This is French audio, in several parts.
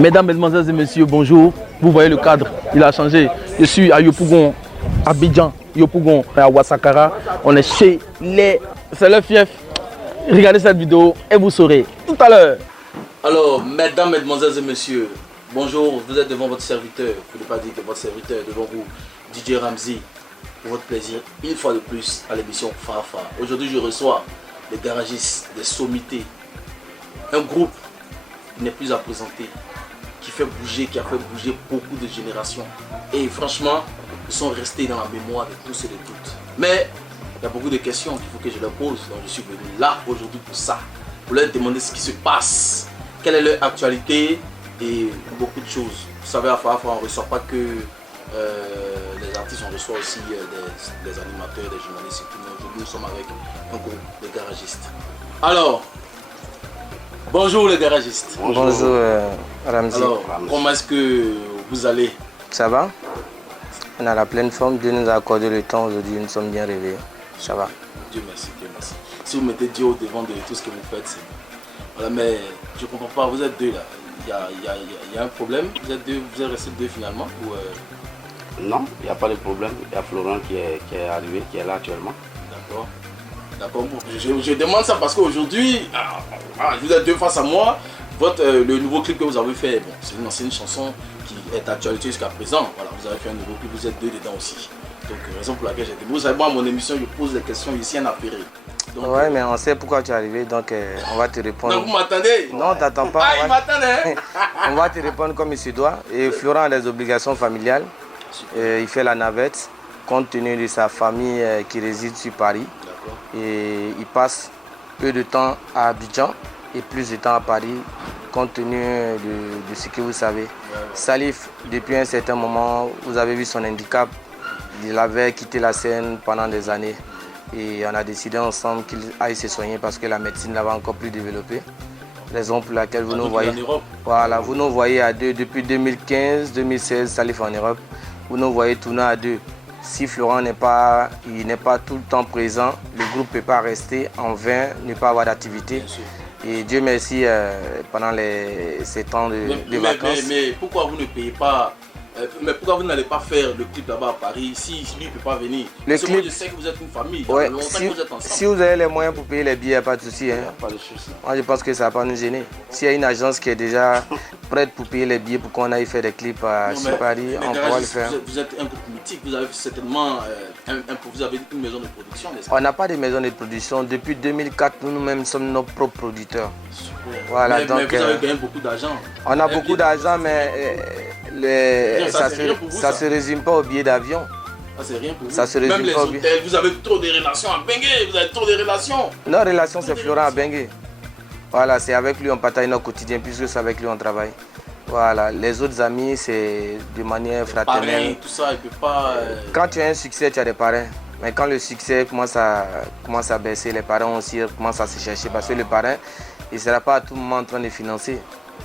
Mesdames, Mesdemoiselles et Messieurs, bonjour. Vous voyez le cadre, il a changé. Je suis à Yopougon, Abidjan, Yopougon, à Ouassakara. On est chez les... C'est le fief. Regardez cette vidéo et vous saurez tout à l'heure. Alors, Mesdames, Mesdemoiselles et Messieurs, bonjour. Vous êtes devant votre serviteur, pour ne pas dire que votre serviteur est devant vous, DJ Ramzi, pour votre plaisir, une fois de plus, à l'émission Fafa. Aujourd'hui, je reçois les garagistes, des sommités. Un groupe qui n'est plus à présenter, qui fait bouger, qui a fait bouger beaucoup de générations. Et franchement, ils sont restés dans la mémoire de tous et de toutes. Mais il y a beaucoup de questions qu'il faut que je leur pose. Donc je suis venu là aujourd'hui pour ça. Pour leur demander ce qui se passe, quelle est leur actualité et beaucoup de choses. Vous savez, à Fafa, on ne reçoit pas que les artistes, on reçoit aussi des animateurs, des journalistes. Aujourd'hui, nous sommes avec un groupe de garagistes. Alors, bonjour les garagistes. Bonjour Ramzi. Alors, comment est-ce que vous allez? Ça va? On a la pleine forme. Dieu nous a accordé le temps aujourd'hui. Nous sommes bien réveillés. Ça va? Dieu merci, Dieu merci. Si vous mettez Dieu au devant de tout ce que vous faites, c'est bon. Voilà, mais je ne comprends pas. Vous êtes deux là. Il y a un problème. Vous êtes deux, vous êtes restés deux finalement ou Non, il n'y a pas de problème. Il y a Florent qui est arrivé, qui est là actuellement. D'accord. D'accord. Je demande ça parce qu'aujourd'hui, vous êtes deux face à moi. Le nouveau clip que vous avez fait, bon, c'est une ancienne chanson qui est d'actualité jusqu'à présent. Voilà, vous avez fait un nouveau clip, vous êtes deux dedans aussi. Donc, raison pour laquelle j'ai dit, vous savez, moi, à mon émission, je pose des questions ici en affaire. Ouais, mais on sait pourquoi tu es arrivé, donc on va te répondre. Non, vous m'attendez? Non, t'attends pas. Ah, il m'attendait. On va te répondre comme il se doit. Et Florent a des obligations familiales. Il fait la navette, compte tenu de sa famille qui réside sur Paris. Et il passe peu de temps à Abidjan et plus de temps à Paris, compte tenu de ce que vous savez. Salif, depuis un certain moment, vous avez vu son handicap. Il avait quitté la scène pendant des années. Et on a décidé ensemble qu'il aille se soigner parce que la médecine l'avait encore plus développée. Raison pour laquelle vous nous voyez. Voilà, vous nous voyez à deux depuis 2015-2016, Salif en Europe. Vous nous voyez tourner à deux. Si Florent n'est pas tout le temps présent, le groupe ne peut pas rester en vain, ne pas avoir d'activité. Et Dieu merci, pendant ces temps de vacances. Mais pourquoi vous ne payez pas? Mais pourquoi vous n'allez pas faire le clip là-bas à Paris si lui ne peut pas venir? Parce que moi je sais que vous êtes une famille, ouais, longtemps que vous êtes ensemble. Si vous avez les moyens pour payer les billets, il n'y a pas de souci. Hein. Pas de souci. Moi je pense que ça ne va pas nous gêner. S'il y a une agence qui est déjà prête pour payer les billets pour qu'on aille faire des clips sur Paris, on pourra le faire. Vous êtes un groupe mythique, vous avez certainement vous avez une maison de production, n'est-ce pas? On n'a pas de maison de production. Depuis 2004, nous-mêmes sommes nos propres producteurs. Super. Voilà, mais donc, vous avez gagné beaucoup d'argent. On a beaucoup d'argent, mais ça ne se résume pas au billet d'avion. Ça, c'est rien pour vous. Ça se résume même les pas hôtels, vous avez trop de relations à Bengué, vous avez trop de relations. Nos relations, c'est Florent à Bengué. Voilà, c'est avec lui on partage notre quotidien puisque c'est avec lui on travaille. Voilà, les autres amis, c'est de manière fraternelle. Parrain, tout ça, il peut pas... Quand tu as un succès, tu as des parrains. Mais quand le succès commence à baisser, les parrains aussi commencent à se chercher. Parce que le parrain, il ne sera pas à tout moment en train de financer.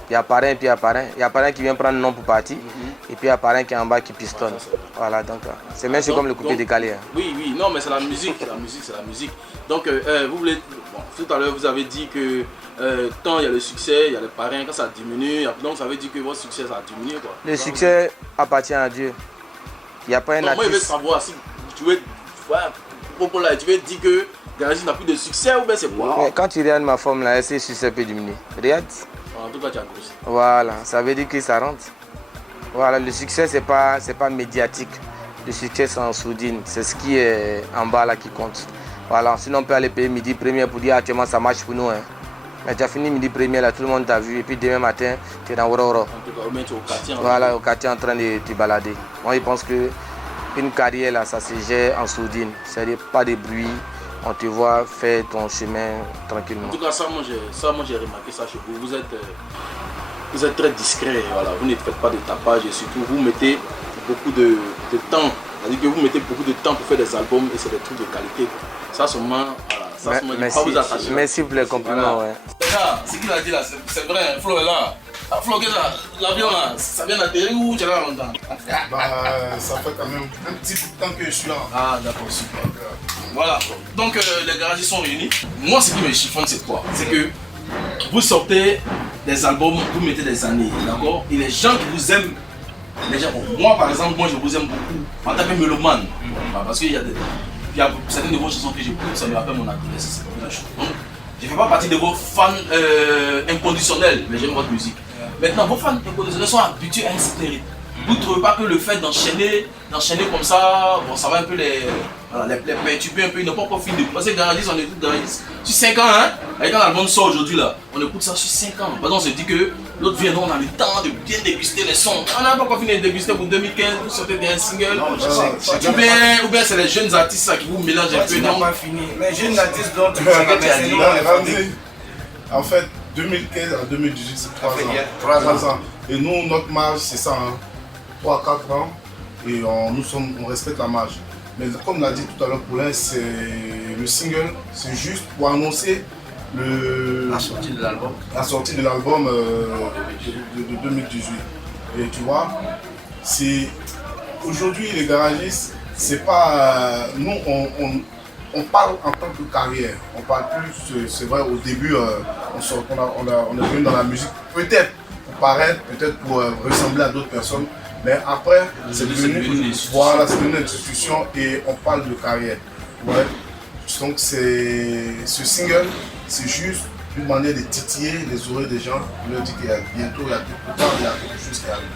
Il y a parrain et puis il y a parrain. Il y a parrain qui vient prendre le nom pour partir. Et puis il y a parrain qui est en bas qui pistonne. Voilà, donc c'est même comme le coupé décalé. Hein. Oui, non, mais c'est la musique, c'est la musique. Donc, vous voulez... Bon, tout à l'heure, vous avez dit que tant il y a le succès, il y a les parrains, quand ça diminue, donc ça veut dire que votre succès, ça a diminué, quoi. Le succès appartient à Dieu. Il n'y a pas un artiste... Moi, je veux savoir si tu veux... Ouais, tu veux dire que Garagiste n'a plus de succès ou bien c'est quoi? Mais quand tu regardes ma forme là, est-ce que le succès peut diminuer? Regarde. En tout cas, tu as grossi. Voilà, ça veut dire que ça rentre. Voilà, le succès, c'est pas médiatique. Le succès, c'est en sourdine. C'est ce qui est en bas là qui compte. Voilà, sinon on peut aller payer midi première pour dire actuellement ça marche pour nous. Hein. Mais tu as fini midi première là, tout le monde t'a vu. Et puis demain matin, tu es dans Woro. En tout cas, tu es au quartier. Voilà, au quartier en train de te balader. Moi, je pense qu'une carrière là, ça se gère en sourdine. C'est-à-dire pas de bruit. On te voit faire ton chemin tranquillement. En tout cas, ça, moi j'ai remarqué ça chez vous. Vous êtes très discret, voilà. Vous ne faites pas de tapage et surtout vous mettez beaucoup de temps. C'est-à-dire que vous mettez beaucoup de temps pour faire des albums et c'est des trucs de qualité. Ça seulement, voilà, Ça, c'est mon pas vous attacher. Merci pour les compliments. Voilà. Ouais. Ce qu'il a dit là, c'est vrai, Flo est là. Flo, qu'est-ce que l'avion là, ça vient d'atterrir ou tu es là longtemps? Ça fait quand même un petit bout de temps que je suis là. Ah, d'accord, super. Voilà, donc les garagistes sont réunis. Moi, ce qui me chiffonne, c'est quoi? C'est que vous sortez des albums, vous mettez des années, d'accord? Et les gens qui vous aiment, les gens, moi par exemple, moi je vous aime beaucoup en tant que mélomane. Parce qu'il y a certaines de vos chansons que j'écoute, ça me rappelle mon adolescence. Donc, je ne fais pas partie de vos fans inconditionnels, mais j'aime votre musique. Maintenant, vos fans inconditionnels sont habitués à un certain rythme. Vous ne trouvez pas que le fait d'enchaîner comme ça, bon, ça va un peu les perturber un peu, ils n'ont pas encore fini. Parce que Garagis, on écoute Garagis sur 5 ans, hein. Avec un album sort aujourd'hui là, on écoute ça sur 5 ans. Parce qu'on se dit que l'autre vient, on a le temps de bien déguster les sons. On n'a pas encore fini de déguster pour 2015, vous sortez un single. Ou bien c'est les jeunes artistes ça, qui vous mélangent un peu. Non, pas fini. Les jeunes artistes dont tu sais en fait, 2015 à 2018, c'est 3 ans. Et nous, notre marge, c'est ça, hein. 3-4 ans. Et on respecte la marge. Mais comme l'a dit tout à l'heure Paulin, c'est le single, c'est juste pour annoncer la sortie de l'album de 2018. Et tu vois, c'est aujourd'hui les garagistes, c'est pas nous on parle en tant que carrière. On parle plus, c'est vrai au début on est venu dans la musique peut-être pour paraître, peut-être pour ressembler à d'autres personnes. Mais après, c'est devenu une institution et on parle de carrière. Ouais. Donc ce single, c'est juste une manière de titiller les oreilles des gens, de leur dire qu'il y a bientôt, il y a quelque chose qui arrive.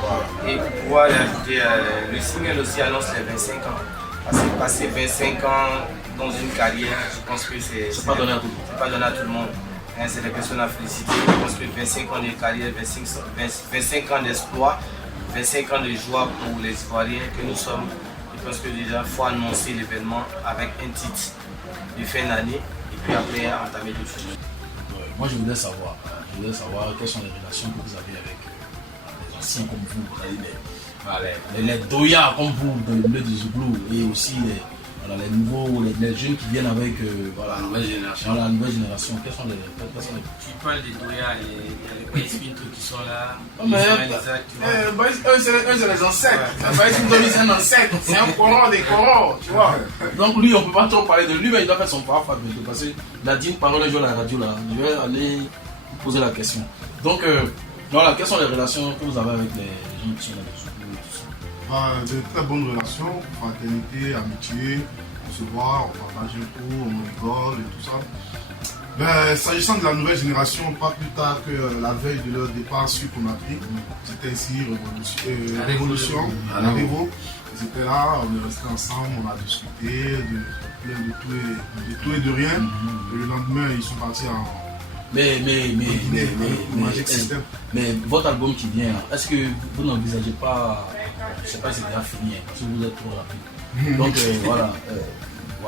Voilà. Et pour pouvoir ajouter, le single aussi annonce les 25 ans. Parce que passer 25 ans dans une carrière, je pense que c'est pas donné à tout le monde. C'est pas donné à tout le monde. C'est des personnes à féliciter. Je pense que 25 ans de carrière, 25 ans d'espoir, 25 ans de joie pour les Ivoiriens que nous sommes. Je pense que déjà, il faut annoncer l'événement avec un titre de fin d'année et puis après entamer d'autres choses. Moi, je voudrais savoir quelles sont les relations que vous avez avec les anciens comme vous, les doyas comme vous dans le milieu du Zouglou et aussi les nouveaux, les jeunes qui viennent avec la nouvelle génération. Quels sont les... Tu parles des doyas, il y a les Boys Pinto qui sont là. C'est les ancêtres. Boys Pinto, c'est un ancêtre. C'est un coron des corons, tu vois. Donc lui, on ne peut pas trop parler de lui, mais il doit faire son paraphrase bientôt. Parce que Nadine parole un jour à la radio, là. Je vais aller poser la question. Donc, voilà, quelles sont les relations que vous avez avec les gens qui sont là dessus? De très bonnes relations, fraternité, amitié, on se voit, on partage un coup, on rigole et tout ça. S'agissant de la nouvelle génération, pas plus tard que la veille de leur départ sur Conakry, c'était ici Révolution, à Révo. Ils étaient là, on est restés ensemble, on a discuté de tout et de rien. Et le lendemain, ils sont partis en... Mais votre album qui vient, est-ce que vous n'envisagez pas, je ne sais pas si c'est déjà fini, parce que vous êtes trop rapide. Donc voilà,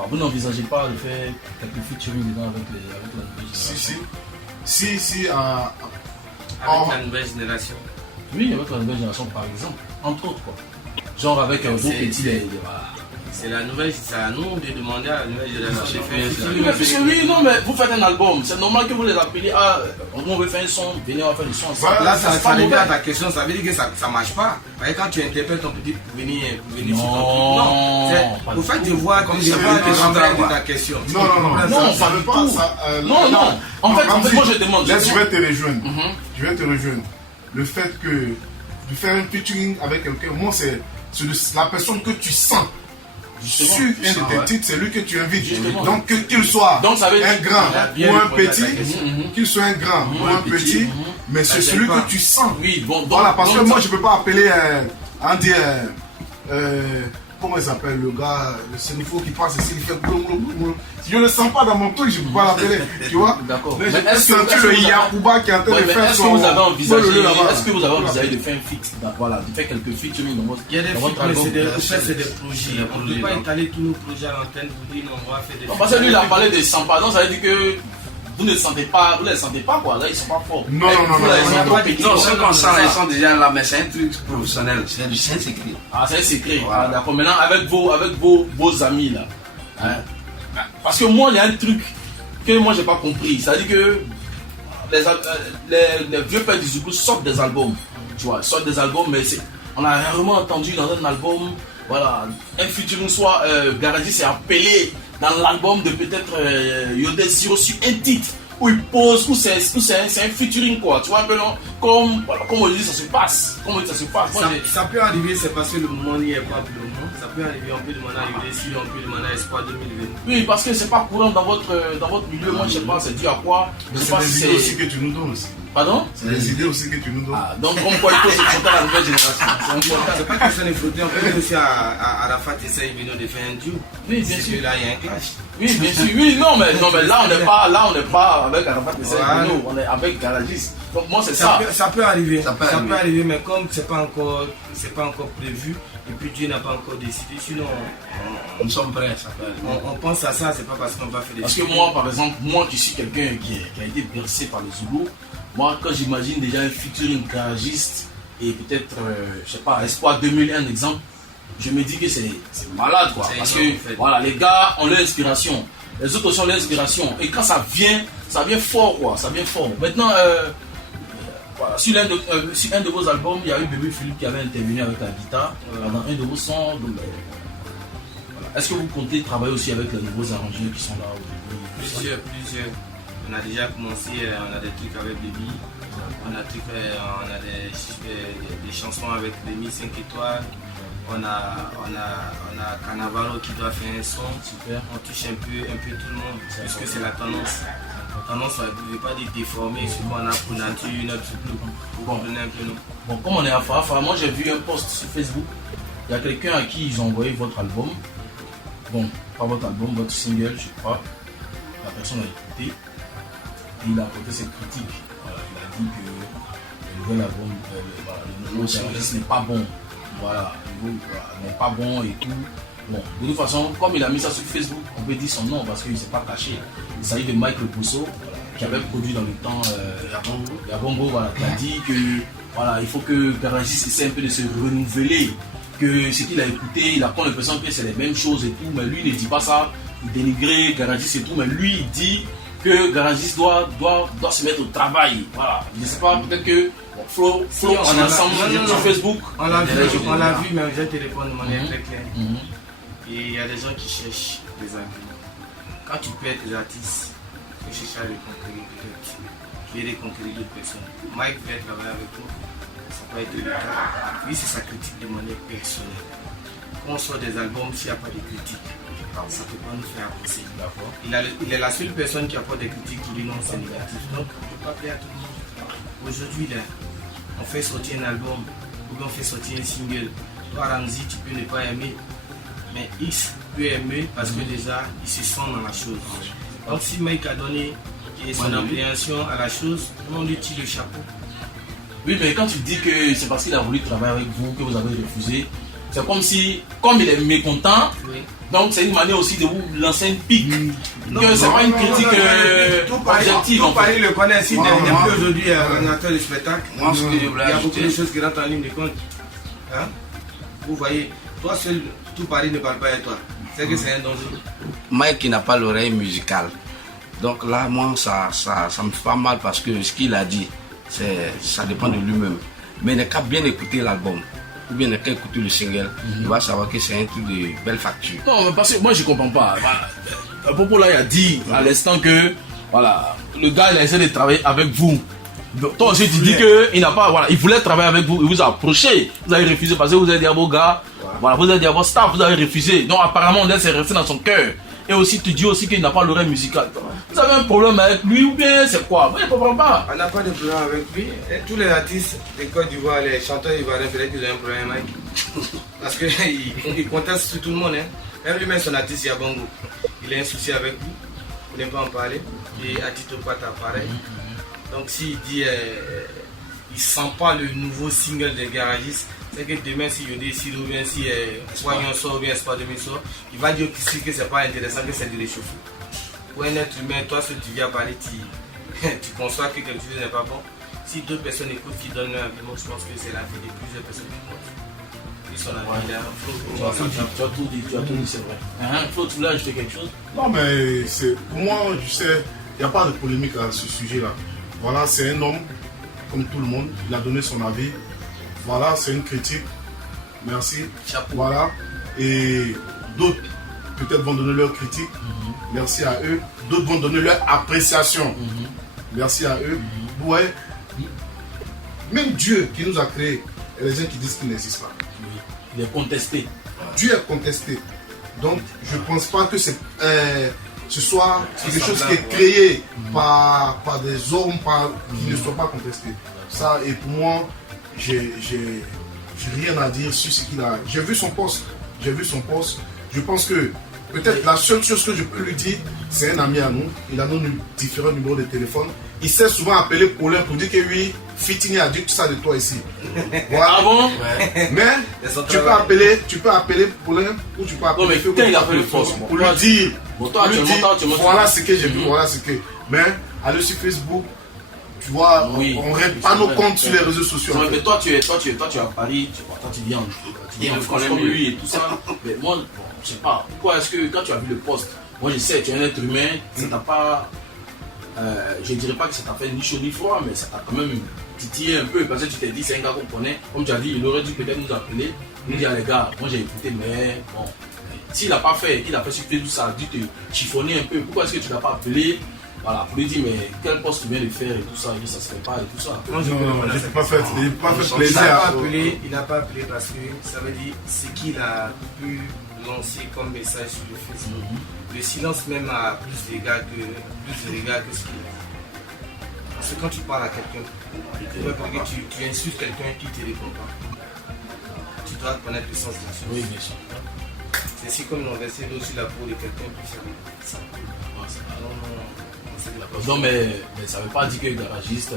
vous n'envisagez pas de faire quelques featuring dedans avec la nouvelle génération? Si. Avec la nouvelle génération? Oui, avec la nouvelle génération par exemple, entre autres quoi. Genre avec vos petits... C'est la nouvelle, c'est à nous de demander à la nouvelle génération de faire Oui, non, mais vous faites un album, c'est normal que vous les appeliez, on veut faire un son, venez, on va faire du son. Là, ça répond à ta question, ça veut dire que ça ne marche pas. Parce que quand tu interpelles ton petit pour venir sur ton... Non, vous faites de voir comme je ne vais pas te rentrer de ta question. Non, ça ne veut pas. Non. En fait, moi je demande. Je vais te rejoindre. Le fait que de faire un featuring avec quelqu'un, moi c'est la personne que tu sens. Sur un de tes titres, c'est lui que tu invites. Justement. Donc qu'il soit un grand ou un petit, qu'il soit un grand ou un petit, mais c'est celui que tu sens. Oui, bon, voilà, parce que moi je ne peux pas appeler comment il s'appelle le gars, le Sénifo qui passe ici, il fait blum. Si je ne le sens pas dans mon truc, je ne peux pas l'appeler. Tu vois? D'accord. Mais est-ce que le Yakuba qui est en train de faire son... Est-ce que vous avez envisagé de faire un fixe, de faire quelques featuring dans votre album? C'est des projets. On ne peut pas étaler tous nos projets à l'antenne pour dire on va faire des... Parce que lui il a parlé de Sampa, donc ça veut dire que vous ne les sentez pas quoi, là ils sont pas forts. Non, ce qu'on sent là, ils sont déjà là, mais c'est un truc professionnel, c'est du secret. Ah, c'est un secret, d'accord. Maintenant avec vos amis là, hein? Parce que moi, il y a un truc que moi, j'ai pas compris. C'est-à-dire que les vieux pères du Zougou sortent des albums. Tu vois, ils sortent des albums, mais on a rarement entendu dans un album, voilà, un featuring, soit Garagiste est appelé dans l'album de peut-être Yodé Zero sur un titre où il pose, où c'est un featuring quoi, tu vois un peu non, comme on dit ça se passe, comment ça se passe. Moi, ça peut arriver, c'est parce que le moment n'y est pas pour le moment. Ça peut arriver, on peut demander à Yodé si on peut demander à Espoir 2020. Oui, parce que c'est pas courant dans votre milieu, moi je sais pas, c'est dû à quoi. C'est les idées aussi que tu nous donnes aussi. Pardon? C'est les idées aussi que tu nous donnes. Ah, donc comme quoi il faut se frotter à la nouvelle génération. C'est pas question de frotter, on peut dire aussi à Rafat et ça, il vient de faire un duo. Oui, bien sûr. Là, il y a un clash. Oui, bien sûr. Oui, non, mais là, on n'est pas avec Arafat et Saïd Beno, on est avec Garagiste. Donc moi, c'est ça. Ça peut arriver. Ça peut arriver, mais comme c'est pas encore prévu, et puis Dieu n'a pas encore décidé, sinon nous sommes prêts, ça peut arriver. On pense à ça, c'est pas parce qu'on va faire des choses. Parce que moi, par exemple, moi qui suis quelqu'un qui a été bercé par le Zougou, moi, quand j'imagine déjà un featuring Garagiste et peut-être, je sais pas, Espoir 2001, exemple, je me dis que c'est malade quoi. Parce que voilà, les gars ont leur inspiration, les autres aussi ont leur inspiration. Et quand ça vient fort quoi, ça vient fort. Maintenant, voilà, sur un de vos albums, il y a eu Bébé Philippe qui avait intervenu avec la guitare dans un de vos sons. Donc, voilà. Est-ce que vous comptez travailler aussi avec les nouveaux arrangeurs qui sont là aujourd'hui? Plusieurs. On a déjà commencé, on a des trucs avec Baby, on a des chansons avec Rémi 5 étoiles, on a Cannavaro qui doit faire un son. Super. On touche un peu tout le monde, puisque c'est la tendance. La tendance, on ne veut pas dire déformée, ce qu'on a pour nature, notre souple. Vous comprenez un peu, non? Bon, comme on est à Farafa, moi j'ai vu un post sur Facebook, il y a quelqu'un à qui ils ont envoyé votre album. Bon, pas votre album, votre single, je crois. La personne a écouté. Il a apporté cette critique. Voilà, il a dit que le nouvel album, le nouveau service n'est pas bon. Voilà, n'est pas bon et tout. Bon, de toute façon, comme il a mis ça sur Facebook, on peut dire son nom parce qu'il ne s'est pas caché. Il s'agit de Mike Le Pousseau, qui avait produit dans le temps Yabongo, voilà, qui a dit que voilà, il faut que Garagiste essaie un peu de se renouveler, que ce qu'il a écouté, il apprend l'impression que c'est les mêmes choses et tout, mais lui il ne dit pas ça, il dénigrait Garagiste et tout, mais lui il dit que Garagiste doit se mettre au travail. Voilà. Je ne sais pas, peut-être que Flo, on est ensemble sur Facebook. On l'a vu, mais je te réponds de manière très claire. Et il y a des gens qui cherchent des arguments. Quand tu perds tes artistes, tu cherches à les conquérir peut-être. Tu veux les conquérir d'autres personnes. Mike veut travailler avec toi. Ça n'a pas été le cas. Lui, c'est sa critique de manière personnelle. Quand on sort des albums, s'il n'y a pas de critique, ça ne peut pas nous faire avancer. Il est la seule personne qui apporte des critiques qui dit non, c'est négatif. Donc, on ne peut pas plaire à tout le monde. Aujourd'hui, là, on fait sortir un album ou bien on fait sortir un single. Toi, Ramzi, tu peux ne pas aimer, mais X peut aimer parce que déjà, il se sent dans la chose. Donc, si Mike a donné son appréhension à la chose, on lui tire le chapeau. Oui, mais quand tu dis que c'est parce qu'il a voulu travailler avec vous que vous avez refusé, c'est comme si, comme il est mécontent, oui. Donc c'est une manière aussi de vous lancer une pique. Que c'est pas une critique objective. Tout Paris le connaît, si depuis aujourd'hui animateur de spectacle, il y a beaucoup de choses qui rentrent en ligne de compte. Hein? Vous voyez, toi seul, tout Paris ne parle pas avec toi. C'est que c'est un danger. Mike qui n'a pas l'oreille musicale. Donc là, moi, ça me fait pas mal parce que ce qu'il a dit, ça dépend de lui-même. Mais il n'a qu'à bien écouter l'album. Ou bien il n'a qu'à écouter le single, il va savoir que c'est un truc de belle facture. Non, mais parce que moi je comprends pas. À propos là, il a dit à l'instant que voilà, le gars il a essayé de travailler avec vous. Toi aussi tu dis qu'il n'a pas, voilà, il voulait travailler avec vous, il vous a approché, vous avez refusé parce que vous avez dit à vos gars, voilà, vous avez dit à vos staff, vous avez refusé. Donc apparemment on s'est resté dans son cœur. Et aussi tu dis aussi qu'il n'a pas l'oreille musicale. Vous avez un problème avec lui ou bien c'est quoi? Vous ne comprenez pas. On n'a pas de problème avec lui. Et tous les artistes de Côte d'Ivoire, les chanteurs ivoiriens, peut-être qu'ils ont un problème avec lui. Parce qu'ils contestent sur tout le monde. Hein. Même lui-même, son artiste Yabongo, il a un souci avec lui. Il ne peut pas en parler. Et Atito Pata, pareil. Donc s'il dit il ne sent pas le nouveau single des Garagistes, c'est que demain, si je décide ou bien si Soignons sort ou bien Espoir 2000 sort, il va dire aussi que c'est pas intéressant, que c'est de l'échauffer. Pour un être humain, toi, si tu viens parler, tu conçois que quelque chose n'est pas bon. Si d'autres personnes écoutent qui donnent leur avis, je pense que c'est la vie de plusieurs personnes qui comptent. pris son avis. Tu as tout dit, c'est vrai. Flo, tu voulais ajouter quelque chose? Non, mais pour moi, je sais, il n'y a pas de polémique à ce sujet-là. Voilà, c'est un homme, comme tout le monde, il a donné son avis. Voilà, c'est une critique. Merci. Chapeau. Voilà. Et d'autres, peut-être, vont donner leur critique. Merci à eux. D'autres vont donner leur appréciation. Merci à eux. Ouais. Même Dieu qui nous a créés, il y a des gens qui disent qu'il n'existe pas. Oui. Il est contesté. Dieu est contesté. Donc, je ne pense pas que ce soit quelque chose qui est créé par des hommes qui ne sont pas contestés. Ça, et pour moi, j'ai rien à dire sur ce qu'il a. J'ai vu son poste. Je pense que peut-être la seule chose que je peux lui dire, c'est un ami à nous. Il a nos différents numéros de téléphone. Il sait souvent appeler Paulin pour dire que oui, Fitini a dit tout ça de toi ici. Voilà. Ah bon? Mais tu peux appeler Paulin ou tu peux appeler. Non, mais quand il a fait le poste, pour lui dire, voilà ce que j'ai vu, voilà ce que. Mais aller sur Facebook, tu vois, oui, on ne règle pas nos comptes sur les réseaux sociaux. Mais toi, tu es à Paris, tu viens en France comme lui et tout ça. Mais moi, bon, je sais pas. Pourquoi est-ce que quand tu as vu le poste, moi je sais, tu es un être humain, ça t'a pas. Je ne dirais pas que ça t'a fait ni chaud ni froid, mais ça t'a quand même titillé un peu parce que tu t'es dit c'est un gars qu'on connaît. Comme tu as dit, il aurait dû peut-être nous appeler, nous dire les gars, moi j'ai écouté, mais bon, s'il n'a pas fait, qu'il a fait sur Facebook, ça a dû te chiffonner un peu. Pourquoi est-ce que tu ne l'as pas appelé? Voilà, pour lui dire, mais quel poste tu viens de faire et tout ça, et ça se fait pas et tout ça. Non, je n'ai pas fait plaisir. Il n'a pas appelé parce que ça veut dire ce qu'il a pu lancer comme message sur le Facebook. Le silence même a plus de dégâts que ce qu'il a. Parce que quand tu parles à quelqu'un, tu insultes quelqu'un qui ne te répond pas. Tu dois connaître le sens de la chose. Oui, bien sûr. C'est si comme renverser l'eau sur la peau de quelqu'un qui fait ça. Non, mais ça ne veut pas dire que les garagistes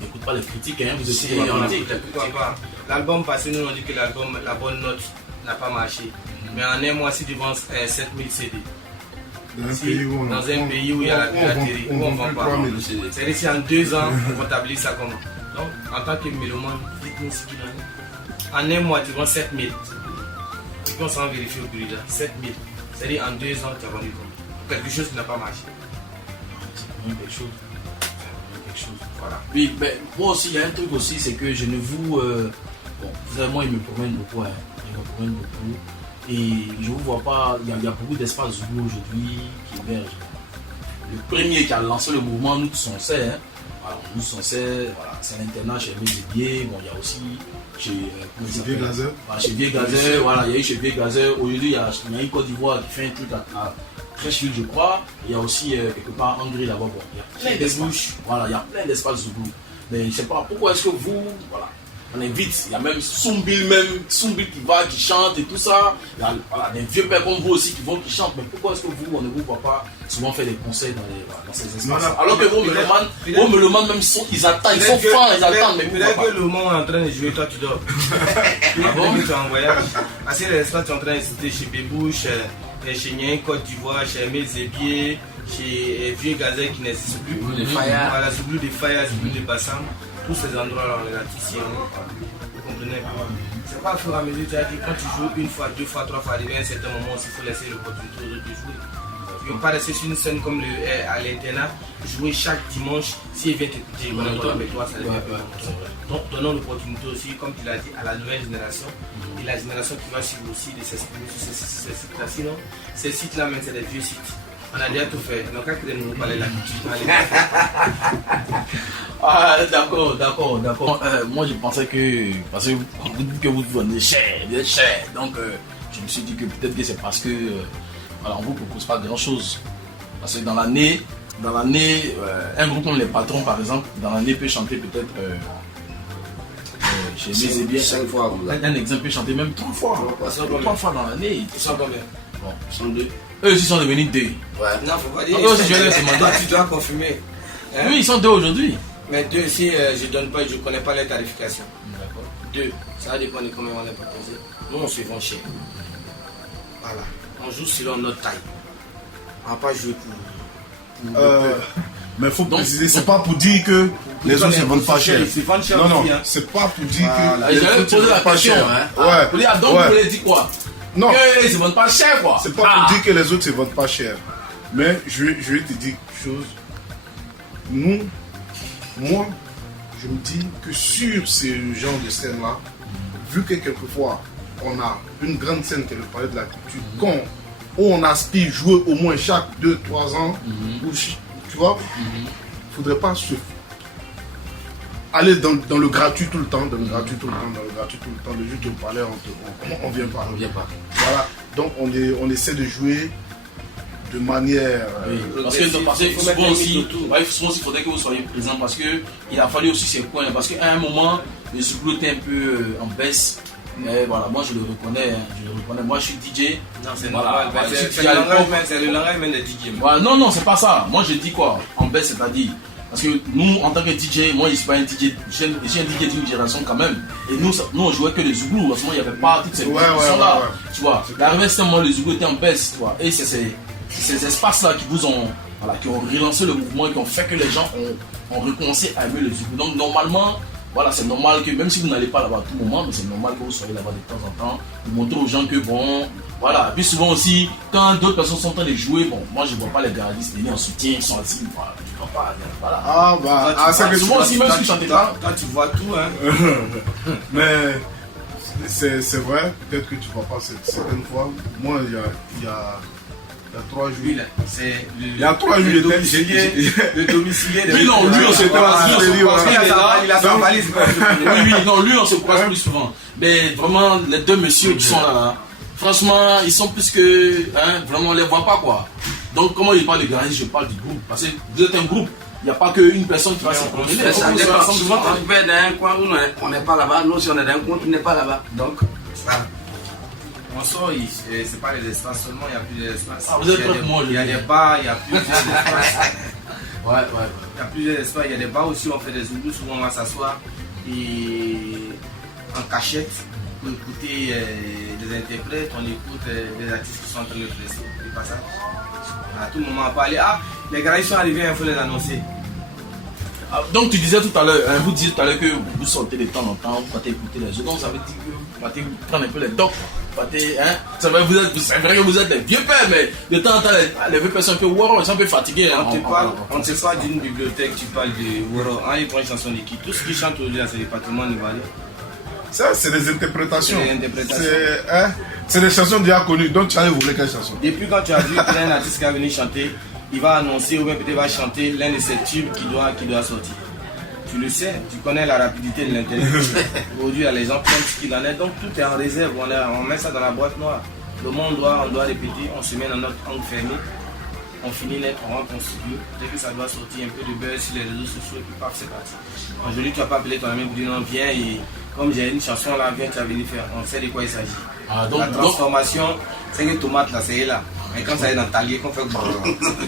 n'écoutent pas les critiques. Hein, vous essayez en dire. Pourquoi pas? L'album passé, nous on dit que l'album, la bonne note n'a pas marché. Mais en un mois, si tu vends 7000 CD, dans un pays où il y a la piraterie, où on ne vend pas, c'est-à-dire si en 2 ans, on comptabilise ça comment? Donc, en tant que mélomane, dites-nous ce qu'il en est. En un mois, tu vends 7000. Et puis on s'en vérifie au prix là, 7000. C'est-à-dire en 2 ans, tu as vendu combien? Quelque chose qui n'a pas marché. Quelque chose. Voilà. Oui, mais moi aussi, il y a un truc aussi, c'est que je ne vous. Bon, vous savez, moi, il me promène beaucoup. Hein. Il me promène beaucoup. Et je ne vous vois pas. Il y a beaucoup d'espace Zoulou aujourd'hui qui émergent. Le premier qui a lancé le mouvement, nous tous on sait. Hein. Alors, nous tous on sait. Voilà, c'est l'internat chez Mézébier. Bon, il y a aussi chez. Vieux Gazer. Chez Vieux Gazer. Voilà, il y a eu chez Vieux Gazer. Aujourd'hui, il y a une Côte d'Ivoire qui fait un truc à Crècheville, je crois. Il y a aussi quelque part Hongrie là-bas. Bon, il y a plein d'espace. Voilà, il y a plein d'espace Zoulou. Mais je ne sais pas pourquoi est-ce que vous. Voilà. On invite, il y a même Soumbil qui va, qui chante et tout ça. Il y a voilà, des vieux pères comme vous aussi qui chantent. Mais pourquoi est-ce que vous, on ne vous voit pas souvent faire des concerts dans ces espaces? Alors que vos mélomanes même ils attendent, ils sont francs, ils attendent. Mais peut-être que le moment est en train de jouer, toi tu dors. Tu es en voyage. Parce que les espaces, tu es en train de citer chez Bébouche, chez Nien, Côte d'Ivoire, chez Mézébier, chez Vieux Gazel qui n'existe plus. Voilà, Zouglou des Fayas, Zouglou des Bassam. Tous ces endroits-là, on est là, ici, vous comprenez? C'est pas au fur et à mesure, tu as dit, quand tu joues 1 fois, 2 fois, 3 fois, arrivé à un certain moment, il faut laisser l'opportunité aux autres de jouer. Ils ne vont pas rester sur une scène comme à l'internat, jouer chaque dimanche, s'ils viennent t'écouter, on est toi avec toi, ça devient pas. Donc, donnons l'opportunité aussi, comme tu l'as dit, à la nouvelle génération, et la génération qui va suivre aussi de s'exprimer sur ces sites-là. Sinon, ces sites-là, même, c'est des vieux sites. On a déjà tout fait. Donc, quand nous parler de la culture, ah, d'accord. Moi, je pensais que, parce que vous dites que vous vendez cher, donc je me suis dit que peut-être que c'est parce que voilà, on ne vous propose pas grand-chose. Parce que dans l'année, un groupe comme les Patrons, par exemple, dans l'année peut chanter peut-être chez Mézébier 5 fois. Un exemple peut chanter même 3 fois. 3 fois dans l'année. Ils sont combien? Bon, ils sont 2. Eux aussi sont devenus 2. Ouais. Non, faut pas dire. Tu dois confirmer. Hein? Oui, ils sont 2 aujourd'hui. Mais 2, si je donne pas, je ne connais pas les tarifications. D'accord. 2, ça va dépendre de combien on les propose. Nous, on se vend cher. Voilà. On joue selon notre taille. On ne va pas jouer pour Mais il faut préciser, c'est pas pour dire que les autres ne vendent pas cher. Non, non, c'est pas pour dire que les J'allais autres poser ne la vendent pas question. cher. Hein. Vous dites, donc vous voulez dire quoi? Non. Qu'ils ne vendent pas cher, quoi. C'est pas pour dire que les autres ne vendent pas cher. Mais je vais te dire quelque chose. Moi, je me dis que sur ce genre de scène-là, vu que quelquefois, on a une grande scène qui est le palais de la culture, où on aspire jouer au moins chaque 2-3 ans, tu vois, il ne faudrait pas aller dans le gratuit tout le temps, Le jour du palais, on ne vient pas. Voilà, donc on essaie de jouer de manière... Parce que souvent aussi, il faudrait que vous soyez présent parce qu'il a fallu aussi ces points. Parce qu'à un moment, le Zouglou était un peu en baisse. Mais voilà, moi je le reconnais. Moi je suis DJ. Non, c'est voilà, normal. C'est le langage même des DJ. Voilà, non, c'est pas ça. Moi je dis quoi? En baisse, c'est-à-dire. Parce que nous, en tant que DJ, moi je suis pas un DJ. Je suis un DJ d'une génération quand même. Et nous on jouait que les Zouglou. À ce moment, il n'y avait pas toutes ces questions-là. Tu vois, l'arrivée, c'était moi, les Zouglou étaient en baisse. Tu vois. Et c'est ces espaces-là qui vous ont, qui ont relancé le mouvement, qui ont fait que les gens ont recommencé à aimer le Zouglou. Donc normalement, voilà, c'est normal que même si vous n'allez pas là-bas à tout moment, mais c'est normal que vous soyez là-bas de temps en temps, vous montrez aux gens que bon, voilà. Et puis souvent aussi, quand d'autres personnes sont en train de jouer, bon, moi je ne vois pas les garagistes venir en soutien, ils sont assis, voilà, je ne vois pas, voilà. Ah bah, ça que souvent aussi, même si tu chantais pas. Toi tu vois tout, hein. Mais c'est vrai, peut-être que tu ne vois pas certaines fois. Moi, il y a 3 jours. Lui, là, c'est il y a 3 jours, le domicilié. Oui, non, lui, on se croise. Il a sa valise. Oui, non, lui, on se croise plus souvent. Mais vraiment, les deux messieurs qui sont là, franchement, ils sont plus que. Vraiment, on ne les voit pas, quoi. Donc, comment il parle de garage, je parle du groupe. Parce que vous êtes un groupe. Il n'y a pas qu'une personne qui va se promener. Souvent, quand on est dans un coin où on n'est pas là-bas, nous, si on est dans un coin, on n'est pas là-bas. Donc, ça. En soi, c'est pas les espaces seulement, il y a plus d'espace. Ah, vous êtes il y a des bars, il y a plusieurs espaces. Ouais. Il y a plusieurs espaces, il y a des bars aussi, on fait des Zouglous, souvent on va s'asseoir et en cachette pour écouter des interprètes, on écoute des artistes qui sont en train de presser des passages. À tout moment, on peut aller, les gars ils sont arrivés, il faut les annoncer. Donc tu disais tout à l'heure, vous disiez tout à l'heure que vous sortez de temps en temps, vous partez écouter les autres, donc ça veut dire que vous partez prendre un peu les docs, c'est vrai que vous êtes des vieux pères, mais de temps en temps les vieux pères sont un peu wow, ils sont un peu fatigués. On ne te parle d'une bibliothèque, tu parles de Woro, il prend une chanson de qui? Tout ce qui chante aujourd'hui dans ce département Nivalais. Ça, c'est des interprétations. C'est des chansons déjà connues. Donc, tu as voulu quelle chanson? Depuis quand tu as vu un artiste qui va venir chanter, il va annoncer ou bien peut-être va chanter l'un de ses tubes qui doit sortir. Tu le sais, tu connais la rapidité de l'internet. Aujourd'hui, les gens prennent ce qu'il en est. Donc, tout est en réserve. On met ça dans la boîte noire. Le monde on doit répéter. On se met dans notre angle fermé. On finit net, on rentre en studio. Dès que ça doit sortir un peu de buzz sur les réseaux sociaux, et puis paf, c'est parti. Aujourd'hui, tu vas pas appeler ton ami pour dire non, viens et comme j'ai une chanson là, viens, tu vas venir faire. On sait de quoi il s'agit. La transformation, c'est que tomate là, c'est là. Mais quand ça est dans le talier, qu'on fait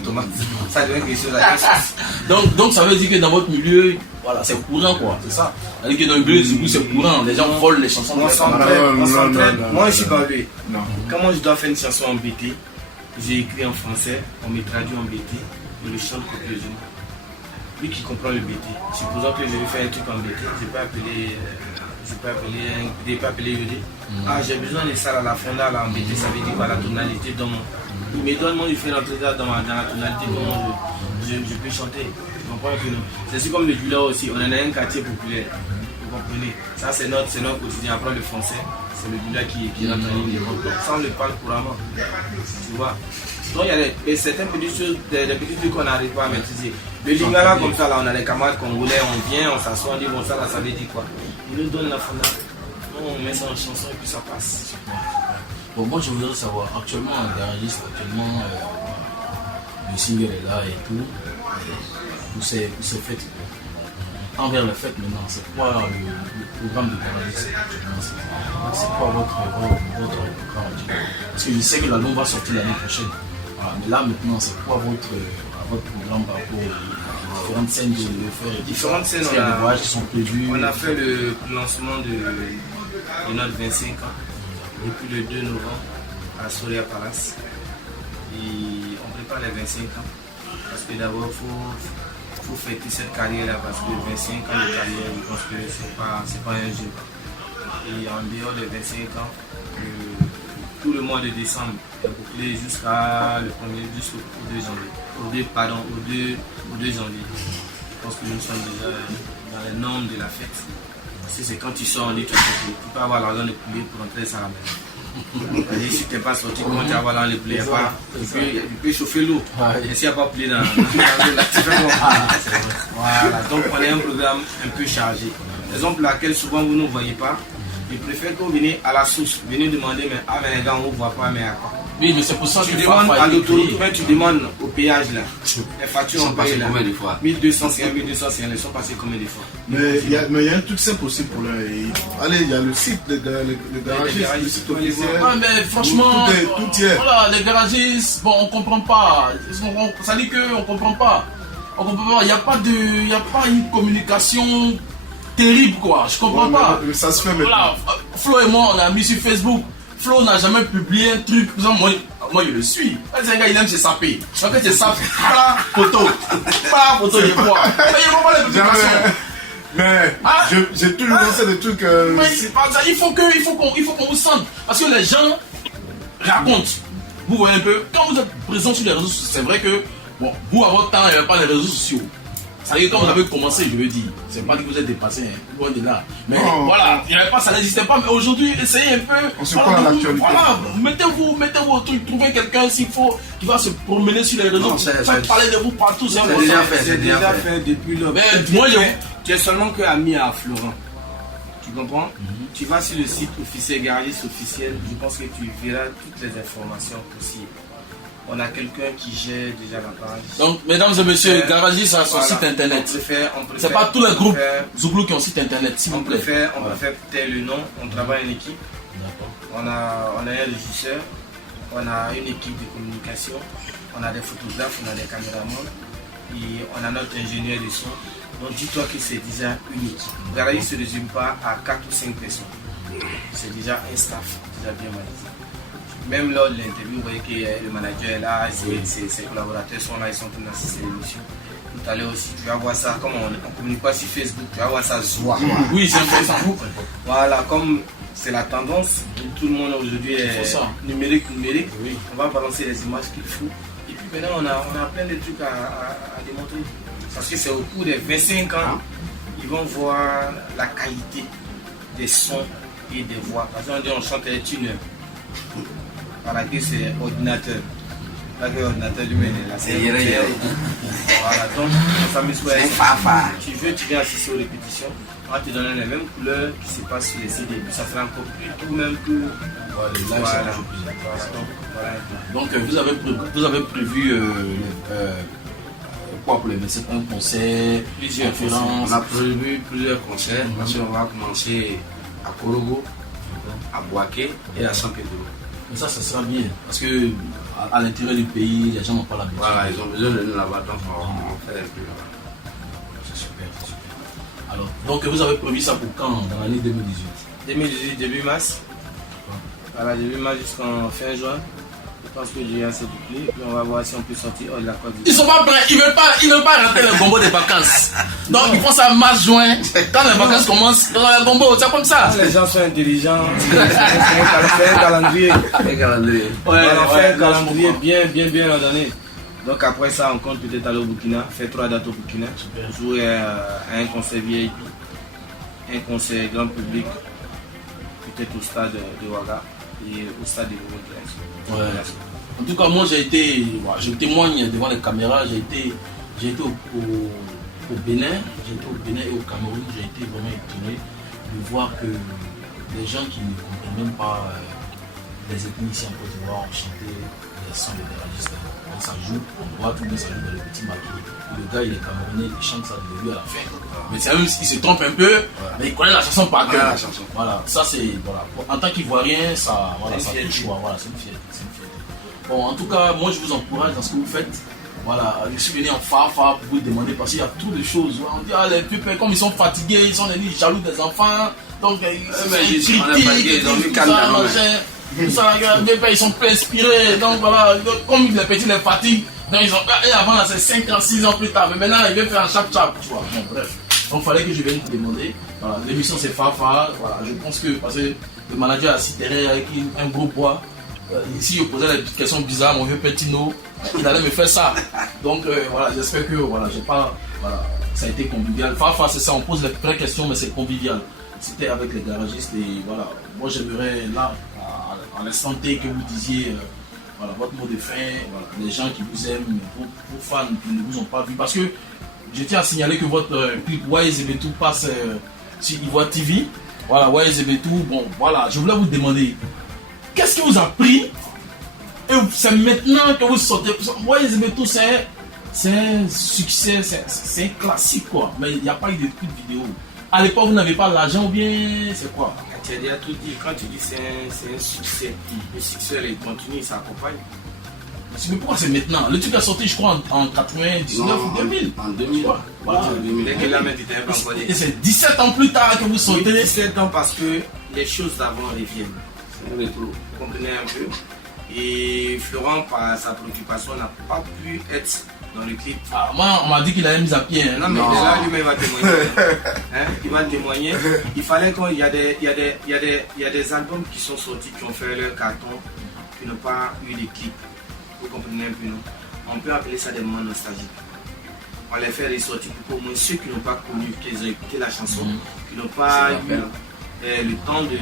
tomate, ça devient quelque chose à dire. Donc ça veut dire que dans votre milieu, voilà, c'est courant quoi, c'est ça. C'est-à-dire que dans le milieu du coup, c'est courant, les gens volent les chansons. On s'entraide. Moi, je suis pas lui. Comment je dois faire une chanson en BT? J'ai écrit en français, on me traduit en BT, je le chante copieusement. Lui qui comprend le BT. Supposons que je vais faire un truc en BT, je peux appeler Yodé. J'ai besoin de ça à la fonda là en BT, ça veut dire quoi, la tonalité dans mon. Mais donne-moi du fait d'entrer dans la tonalité dont je peux chanter. Tu comprends un peu, non? C'est aussi comme le Dula aussi, on en a un quartier populaire. Vous comprenez? Ça c'est notre quotidien. Après le français, c'est le Dula qui rentre en ligne de compte. Ça on le parle couramment. Tu vois? Donc il y a certaines petites choses, des petits trucs qu'on n'arrive pas à maîtriser. Le Lingala comme ça, là, on a des camarades congolais, on vient, on s'assoit, on dit bon ça là, ça veut dire quoi? Ils nous donnent la fonda. On met ça en chanson et puis ça passe. Bon, moi je voudrais savoir, actuellement en garagiste, le single est là et tout, pour ces fêtes, envers les fêtes maintenant, c'est quoi le programme de garagiste actuellement? C'est quoi votre programme? Parce que je sais que l'album va sortir l'année prochaine, mais là maintenant c'est quoi votre programme par rapport aux différentes scènes que vous devez faire? Différentes scènes, il y a des voyages qui sont prévus. On a fait le lancement de notre 25 ans. Depuis le 2 novembre à Soria Palace. Et on prépare les 25 ans. Parce que d'abord, il Il faut fêter cette carrière-là parce que 25 ans de carrière, je pense que c'est pas un jeu. Et en dehors de 25 ans, tout le mois de décembre est bouclé jusqu'au 2 janvier. Au 2 janvier. Je pense que nous sommes déjà dans les normes de la fête. Si c'est quand tu sors en lit, tu peux avoir l'argent de poulet pour rentrer ça à la maison. Si tu n'es pas sorti, comment tu vas avoir l'argent de poulet? Il peut chauffer l'eau. Et s'il n'y a pas de poulet dans l'eau, tu fais bon. Voilà, donc on a un programme un peu chargé. Raison pour laquelle souvent vous ne voyez pas. Je préfère que vous venez à la source, venez demander, mais les gars, on ne voit pas, mais à quoi? Oui, mais c'est pour ça que tu demandes à l'autoroute, tu demandes au péage là. Les factures sont passées combien de fois? 1200, 1200, elles sont passées combien de fois? Mais il y a un truc simple aussi pour l'un. Allez, il y a le site, le garagiste, le site officiel. Ouais, mais franchement, tout y est. Voilà, les garagistes, bon, on comprend pas. Ça dit qu'on comprend pas. On comprend pas. Il n'y a pas une communication terrible, quoi. Je comprends pas. Mais ça se fait maintenant. Voilà, Flo et moi, on a mis sur Facebook. Flo n'a jamais publié un truc. Moi, je le suis. C'est un gars, il aime se saper. Donc, quand tu sapes, pas photo, il voit. Mais il voit pas les publications. Mais j'ai toujours lancé des trucs. Il faut qu'on vous sente. Parce que les gens racontent. Vous voyez un peu, quand vous êtes présent sur les réseaux sociaux, c'est vrai que, bon, vous, à votre temps, il n'y avait pas les réseaux sociaux. C'est-à-dire que quand vous avez commencé, je veux dire, c'est pas que vous êtes dépassé, hein, loin de là. Mais voilà, il n'y avait pas, ça n'existait pas. Mais aujourd'hui, essayez un peu. On se parle à l'actualité. Voilà, mettez-vous au truc, trouvez quelqu'un s'il faut, qui va se promener sur les réseaux. Faites parler de vous partout. C'est déjà fait depuis le. Mais moi, tu es seulement que ami à Florent. Tu comprends? Tu vas sur le site officiel, garagiste officiel, je pense que tu verras toutes les informations possibles. On a quelqu'un qui gère déjà la page. Donc, mesdames et messieurs, garagiste a son site internet. C'est pas tous les groupes Zouglou qui ont site internet, s'il vous plaît. On préfère peut-être le nom, on travaille en équipe. On a un régisseur, on a une équipe de communication, on a des photographes, on a des caméramans et on a notre ingénieur de son. Donc dis-toi que c'est déjà une équipe. Le garage ne se résume pas à 4 ou 5 personnes. C'est déjà un staff déjà bien organisé. Même lors de l'interview, vous voyez que le manager est là, ses collaborateurs sont là, ils sont tous dans cette émission. Tout à l'heure aussi, tu vas voir ça, comme on ne communique pas sur Facebook, tu vas voir ça zoua. Oui, c'est Facebook. Voilà, comme c'est la tendance, tout le monde aujourd'hui est numérique. Oui. On va balancer les images qu'il faut. Et puis maintenant, on a plein de trucs à démontrer. Parce que c'est au cours des 25 ans, ils vont voir la qualité des sons et des voix. Parce qu'on dit on chante les tuneurs. Voilà, que c'est ordinateur. Là, que l'ordinateur lui-même est là. C'est voilà, donc on s'amuse pour tu veux, tu viens assister aux répétitions. On va te donner les mêmes couleurs qui se passent sur les CD. Puis ça sera encore plus tout même que. Voilà. Donc vous avez prévu quoi pour les 25 ans, concert, plusieurs conférences. On a prévu plusieurs concerts parce qu'on va commencer à Korogo, à Boaké et à San Pedro. Mais ça sera bien parce que à l'intérieur du pays, les gens n'ont pas l'habitude. Voilà, ils ont besoin de nous là-bas, donc on fait un peu là-bas. C'est super. Alors, donc vous avez prévu ça pour quand dans l'année 2018? 2018, début mars. Voilà, début mars jusqu'en fin juin. Je pense que j'ai assez bouclé. Puis on va voir si on peut sortir hors de la Côte d'Ivoire. Ils sont pas prêts, ils veulent pas rater le gombo des vacances. Donc ils font ça mars, juin. Quand les vacances commencent, dans le gombo, c'est comme ça. Les gens sont intelligents. C'est un calendrier. On fait un calendrier bien ordonné. Donc après ça, on compte peut-être aller au Burkina, faire 3 dates au Burkina. Jouer à un concert VIP, un concert grand public, peut-être au stade de Ouaga et au stade de Bourg. En tout cas, moi je témoigne devant les caméras, j'ai été au Bénin, et au Cameroun, j'ai été vraiment étonné de voir que les gens qui ne comprennent même pas les ethnies ici en Côte d'Ivoire ont chanté les sons de garagistes. Quand ça joue, on voit tout le monde, ça joue dans le petit maquis. Le gars il est camerounais, il chante ça du début à la fin. Mais c'est même il se trompe un peu, mais il connaît la chanson par cœur. Voilà, ça c'est en tant qu'Ivoirien, ça touche quoi. Voilà, c'est une fierté. Bon, en tout cas, moi je vous encourage dans ce que vous faites. Voilà, je suis venu en Fafa pour vous demander parce qu'il y a trop de choses. On dit, les pupils, comme ils sont fatigués, ils sont jaloux des enfants. Donc, ils critiquent, tout ça, ils sont peu inspirés. Donc voilà, comme les petits les fatiguent, Donc et avant là c'est 5 ans, 6 ans plus tard, mais maintenant il vient faire un chap-chap, tu vois. Bon, bref. Donc il fallait que je vienne te demander. Voilà, l'émission c'est Fafa. Voilà, je pense que parce que le manager a cité avec un gros poids. Ici je posais des questions bizarres, mon vieux Petino, il allait me faire ça. Donc voilà, j'espère que voilà, j'ai pas. Voilà, ça a été convivial. Fafa c'est ça, on pose les vraies questions mais c'est convivial. C'était avec les garagistes et voilà. Moi j'aimerais là, à l'instant T que vous disiez. Voilà, votre mot de fin, voilà, les gens qui vous aiment, vos fans qui ne vous ont pas vu. Parce que je tiens à signaler que votre clip Wise Ebetou passe sur Ivoire TV. Voilà, Wise Ebetou. Bon, voilà, je voulais vous demander, qu'est-ce qui vous a pris? Et c'est maintenant que vous sortez. Wise Ebetou, c'est un succès, c'est un classique quoi. Mais il n'y a pas eu de clip vidéo. À l'époque, vous n'avez pas l'argent ou bien c'est quoi? Tu as déjà tout dit, quand tu dis c'est un succès, le succès il continue, il s'accompagne. Mais pourquoi c'est maintenant? Le truc a sorti, je crois, en 99 ou 2000. En 2000. Voilà. Dès que là, tu t'avais pas encore dit. Et c'est 17 ans plus tard que vous sortez. Oui, 17 ans parce que les choses d'avant reviennent. Vous comprenez un peu? Et Florent, par sa préoccupation, n'a pas pu être dans le clip. Ah, moi, on m'a dit qu'il avait mis à pied. Hein. Non, mais là, lui-même va témoigner. Hein? Il va témoigner. Il fallait qu'il y a des albums qui sont sortis, qui ont fait leur carton, qui n'ont pas eu de clip. Vous comprenez un peu, non? On peut appeler ça des moments nostalgiques. On les fait ressortir pour au moins ceux qui n'ont pas connu, qui ont écouté la chanson, qui n'ont pas eu le temps de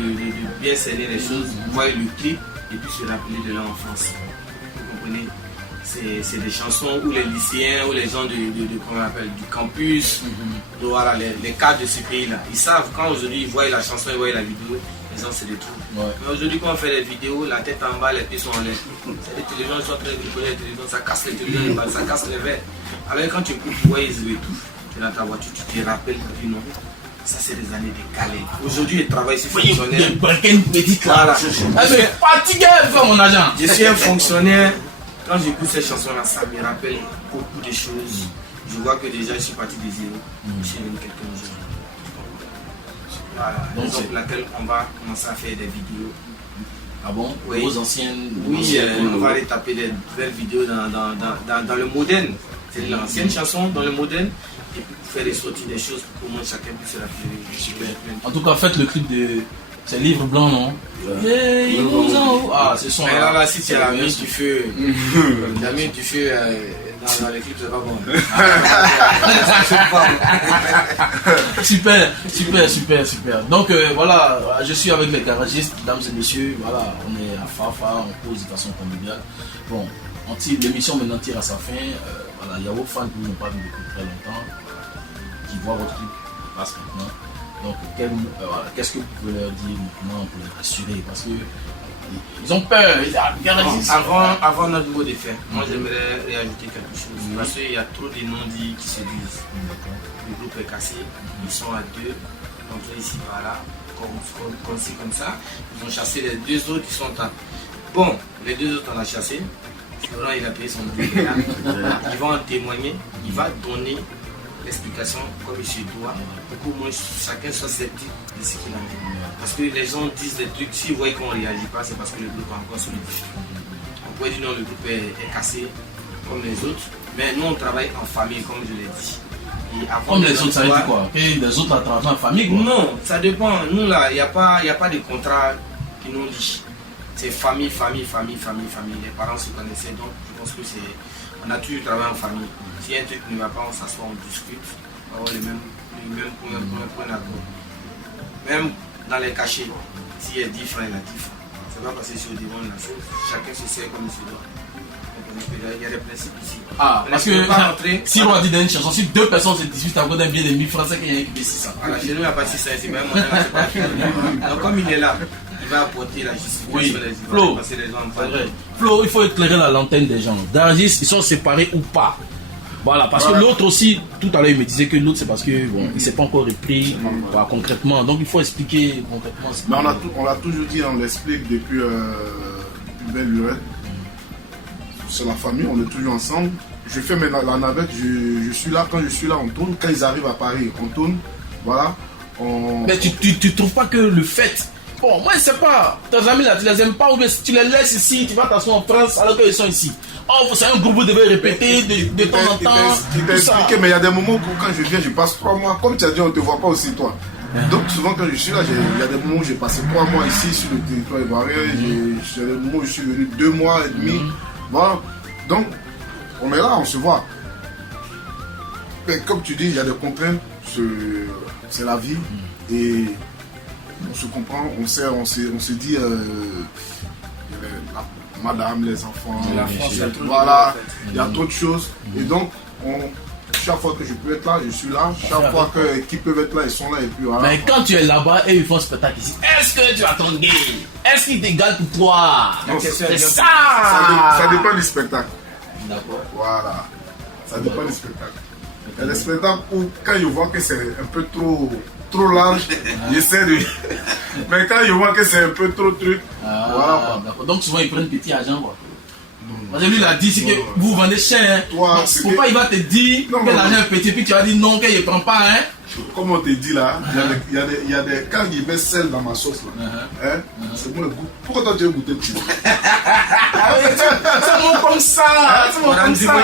bien cerner les choses, voir le clip et puis se rappeler de leur enfance. Vous comprenez? C'est des chansons où les lycéens ou les gens comment on appelle, du campus, voilà, les cadres de ce pays-là, ils savent quand aujourd'hui ils voient la chanson, ils voient la vidéo, les gens se détrouvent. Ouais. Mais aujourd'hui quand on fait les vidéos, la tête en bas, les pieds sont en l'air. C'est les télévisions, ils sont très bricolés, les télévisions, ça casse les télévisions, ça casse les verres. Alors quand tu écoutes, tu vois, ils jouent tout. Tu es dans ta voiture, tu te rappelles, tu dis non. Ça c'est des années décalées. Aujourd'hui, je travaille ici fonctionnaire. Voilà. Je suis fatigué de faire mon agent. Je suis un fonctionnaire. Quand j'écoute ces chansons-là, ça me rappelle beaucoup de choses. Je vois que déjà je suis parti de zéro. Je suis devenu quelqu'un aujourd'hui. Voilà. Donc c'est pour laquelle on va commencer à faire des vidéos. Ah bon? Oui. Aux anciennes. Oui, on va aller taper des nouvelles vidéos dans le moderne. C'est l'ancienne chanson dans le moderne. Et puis pour faire des sorties des choses pour que chacun puisse se rappeler. Super. En tout cas, faites le clip de. C'est Livre Blanc, non? Ah, c'est son. Mais là, si tu as mis du feu, tu as mis du feu dans les clips, c'est pas bon. Super. Donc voilà, je suis avec les garagistes, mesdames et messieurs. Voilà, on est à Fafa, on pose de façon conviviale. Bon, l'émission maintenant tire à sa fin. Voilà, il y a vos fans qui n'ont pas vu depuis très longtemps, qui voient votre clip qui passe maintenant. Donc, qu'est-ce que vous pouvez leur dire maintenant pour les rassurer? Parce que ils ont peur. Avant notre mot de fin, moi j'aimerais réajouter quelque chose. Parce qu'il y a trop de non-dits qui se disent. Le groupe est cassé, ils sont à deux, donc ici par là, comme ça. Ils ont chassé les deux autres qui sont à. Bon, les deux autres on a chassé. Florent il a payé son billet. Il va en témoigner, il va donner l'explication comme il se doit pour qu'au moins chacun soit sceptique de ce qu'il a dit. Parce que les gens disent des trucs, s'ils voient qu'on ne réagit pas, c'est parce que le groupe est encore solidifié. On pourrait dire non, le groupe est cassé comme les autres, mais nous on travaille en famille comme je l'ai dit. Et comme les autres, ça veut dire quoi? Et les autres travaillent en famille quoi? Non, ça dépend. Nous là, il n'y a pas de contrat qui nous lie. C'est famille. Les parents se connaissaient, donc je pense que on a toujours travaillé en famille. Si un truc ne va pas, on s'assoit, on discute, on va avoir les mêmes points d'accord. Même dans les cachets, s'il y a 10 francs, il y a 10 francs. Ça va passer sur le devant de la chose, chacun se sert comme il se doit. Il y a des principes ici. Ah, parce que si on a dit dans une chanson, si deux personnes se disputent à cause d'un bien de 1000 francs, c'est qu'il y a un qui fait 600. Voilà, chez nous, il n'y a pas 600, c'est même moi. Donc comme il est là, il va apporter la justification des Flo, parce que les gens Flo, il faut éclairer la lanterne des gens. Dargis, ils sont séparés ou pas? Voilà, parce que l'autre aussi, tout à l'heure il me disait que l'autre c'est parce que bon, il ne s'est pas encore repris concrètement. Donc il faut expliquer concrètement. Mais on l'a toujours dit, on l'explique depuis belle lurette. C'est la famille, on est toujours ensemble. Je fais maintenant la navette, je suis là, quand je suis là, on tourne. Quand ils arrivent à Paris, on tourne. Voilà. Mais tu trouves pas que le fait. Bon, moi je sais pas, tes amis là, tu les aimes pas ou bien si tu les laisses ici, tu vas t'asseoir en France alors qu'ils sont ici. oh, c'est un groupe, vous devez répéter de temps en temps. Il t'a expliqué, mais il y a des moments où quand je viens, je passe 3 mois. Comme tu as dit, on ne te voit pas aussi, toi. Donc souvent quand je suis là, il y a des moments où j'ai passé 3 mois ici sur le territoire ivoirien, j'ai des moments où je suis venu 2 mois et demi. Voilà. Donc on est là, on se voit. Mais comme tu dis, il y a des contraintes, c'est la vie. Et on se comprend, on se dit madame, les enfants, voilà, il y a trop de choses. Et donc chaque fois que je peux être là, je suis là. Chaque fois qu'ils peuvent être là, ils sont là. Et puis voilà. Mais quand tu es là-bas et ils font un spectacle ici, est-ce que tu as ton game? Est-ce qu'il t'égale pour toi? C'est ça. Ça dépend du spectacle. D'accord. Voilà. Ça dépend du spectacle. Il y a des spectacles où quand je vois que c'est un peu trop large, j'essaie de... Mais quand je vois que c'est un peu trop truc, voilà. D'accord. Donc souvent ils prennent petit argent quoi. Parce que lui il a dit c'est que vous vendez cher. Toi, pourquoi il va te dire que l'argent est petit puis tu vas dire non qu'il ne prend pas hein? Comme on te dit là, il y a des quand il met sel dans ma sauce là, c'est moi le goût. Pourquoi toi tu veux goûter petit? C'est moi comme ça. C'est moi comme ça.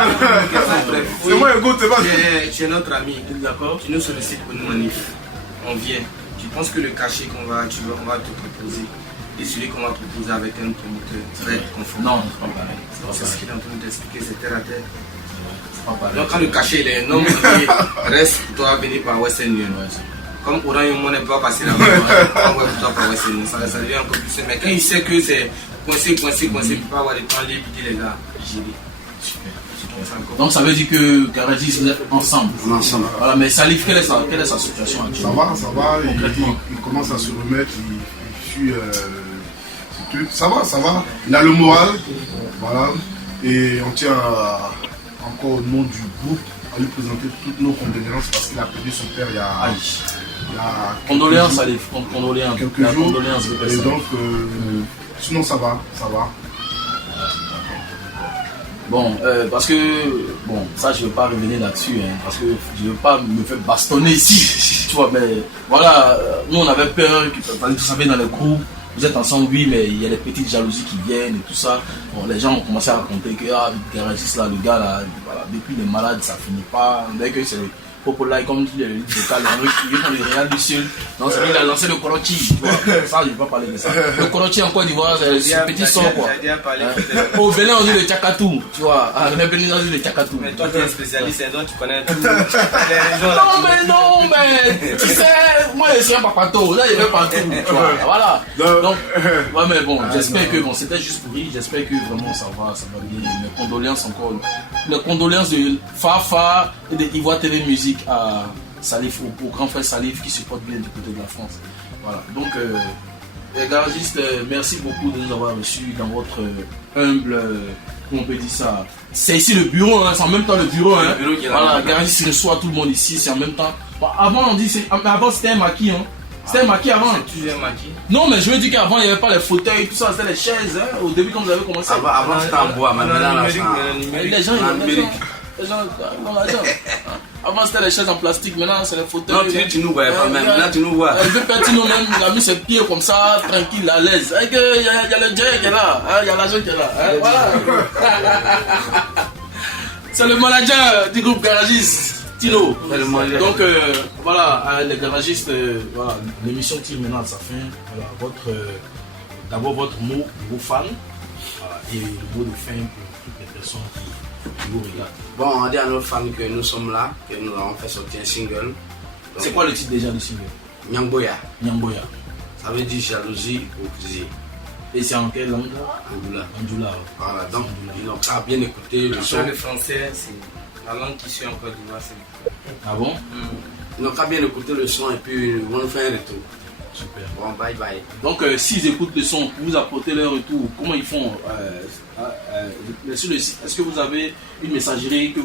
C'est moi le goût, tu es notre ami. D'accord. Tu nous sollicites pour nous manif. On vient. Tu penses que le cachet qu'on va te proposer et celui qu'on va proposer avec un promoteur très conforme? Non, c'est pas pareil. C'est ce qu'il est en train de t'expliquer, c'est terre à terre. Donc quand le cachet il est énorme, reste pour toi venir par Western Union. Comme Orange Money ne peut pas passer là-bas, on va pour toi par Western Union. Ça devient encore plus simple. Mais quand il sait que c'est coincé, il ne peut pas avoir des temps libres, il dit les gars, j'y vais. Donc ça veut dire que Garagis vous êtes ensemble. Voilà, mais Salif, quelle est sa situation actuellement? Ça va, il commence à se remettre, il suit ça va. Il a le moral, voilà. Et on tient encore au nom du groupe à lui présenter toutes nos condoléances parce qu'il a perdu son père il y a condoléances Salif, condoléances. Quelques jours. Et donc sinon ça va. Bon, parce que, bon, ça je ne veux pas revenir là-dessus, hein, parce que je ne veux pas me faire bastonner ici, tu vois, mais voilà, nous on avait peur, vous savez, dans le groupe, vous êtes ensemble, oui, mais il y a des petites jalousies qui viennent et tout ça. Bon, les gens ont commencé à raconter que, Garagis là, le gars là, voilà, depuis les malades, ça finit pas, dès que c'est Popola, comme dit le vocal, il est dans le Real du Sud. Donc, il a lancé le Korochi. Ça, je ne vais pas parler de ça. Le Korochi en Côte d'Ivoire, c'est ce petit son quoi. Au Bénin, on dit le Tchakatou. Tu vois, à la Bénin, on dit le Tchakatou. Mais toi, tu es un spécialiste, donc tu connais tout. Non, mais tu sais, moi, je suis un papato. Là, il est partout. Voilà. Donc, ouais, mais bon, j'espère que, bon, c'était juste pour rire. J'espère que vraiment ça va bien. Mes condoléances encore. Les condoléances de Fafa et de Ivoire TV Musique à Salif, au grand frère Salif qui supporte bien du côté de la France. Voilà. Donc, les garagistes, merci beaucoup de nous avoir reçus dans votre humble, comment on peut dire ça. C'est ici le bureau, hein, c'est en même temps le bureau. Hein. Voilà, garagiste reçoit tout le monde ici, c'est en même temps. Bon, avant, on dit, avant c'était un maquis. Hein. C'était un maquis avant. C'est toujours un maquis. Non, mais je veux dire qu'avant, il n'y avait pas les fauteuils, tout ça, c'était les chaises. Hein, au début, quand vous avez commencé. Avant, c'était en bois, maintenant, les gens, dans l'argent. Avant c'était les chaises en plastique, maintenant c'est les fauteuils. Non, tu nous vois pas même, là tu nous vois. Il veut faire nous même, il a mis ses pieds comme ça, tranquille, à l'aise. Il y a le Dieu qui est là, il y a l'argent qui est là. Voilà. C'est le manager du groupe Garagiste, Tino. Donc voilà, les garagistes, voilà, l'émission tire maintenant à sa fin. Voilà, d'abord votre mot, vos fans, voilà, et le mot de fin pour toutes les personnes qui vous regardent. Bon, on dit à nos fans que nous sommes là, que nous avons fait sortir un single. C'est quoi le titre déjà du single? Nyangboya. Nyangboya. Ça veut dire jalousie ou plaisir. Et c'est en quelle langue? Angoula. Angoula. Voilà, donc ils n'ont pas bien écouté le son. Le français, c'est la langue qui suit en Côte d'Ivoire. Ah bon? Ils n'ont pas bien écouté le son et puis ils vont nous faire un retour. Super. Bon, bye bye. Donc, s'ils écoutent le son, vous apportez leur retour, comment ils font sur le site? Est-ce que vous avez une messagerie que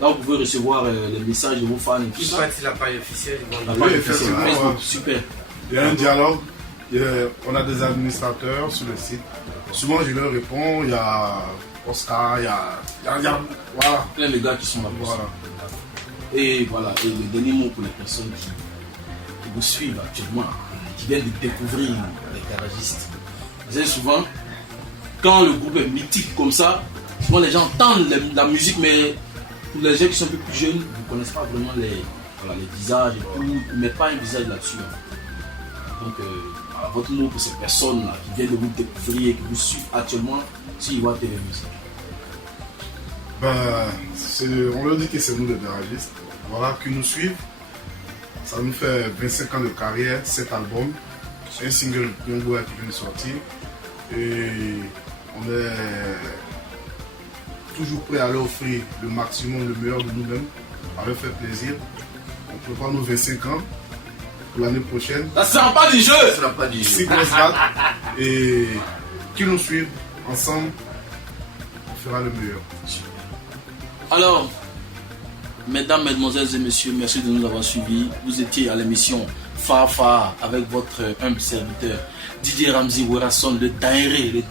là vous pouvez recevoir les messages de vos fans et tout ça? C'est la page officielle. La page officielle Facebook, super. Il y a un dialogue, on a des administrateurs sur le site. Souvent je leur réponds, il y a Oscar, il y a voilà. Plein de gars qui sont là pour ça. Et voilà, et le dernier mot pour les personnes qui vous suivent actuellement, qui viennent de découvrir les garagistes. Vous savez, souvent, quand le groupe est mythique comme ça, souvent les gens entendent la musique, mais pour les gens qui sont un peu plus jeunes, vous ne connaissez pas vraiment les visages et tout, ils ne mettent pas un visage là-dessus. Donc, à votre mot pour ces personnes-là qui viennent de vous découvrir et qui vous suivent actuellement sur Ivoire TV Musique. On leur dit que c'est nous les déragistes. Voilà, qui nous suivent. Ça nous fait 25 ans de carrière, 7 albums, un single bien beau qui vient de sortir. Et on est toujours prêt à leur offrir le maximum, le meilleur de nous-mêmes, à leur faire plaisir. On prépare nos 25 ans pour l'année prochaine. Ça ne sera pas du jeu! Ça sera pas du jeu. 6 grosses dates. Et qui nous suivent ensemble, on fera le meilleur. Alors, mesdames, mesdemoiselles et messieurs, merci de nous avoir suivis. Vous étiez à l'émission Fafa avec votre humble serviteur Didier Ramzi Werrason, le Daéré.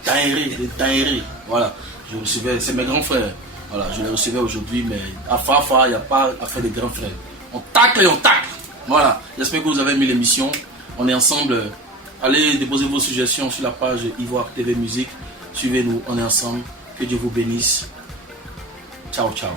Voilà, je recevais, c'est mes grands frères. Voilà, je les recevais aujourd'hui, mais à Fafa, il n'y a pas à faire des grands frères. On tacle et on tacle. Voilà, j'espère que vous avez aimé l'émission. On est ensemble. Allez déposer vos suggestions sur la page Ivoire TV Musique. Suivez-nous, on est ensemble. Que Dieu vous bénisse. Ciao, ciao.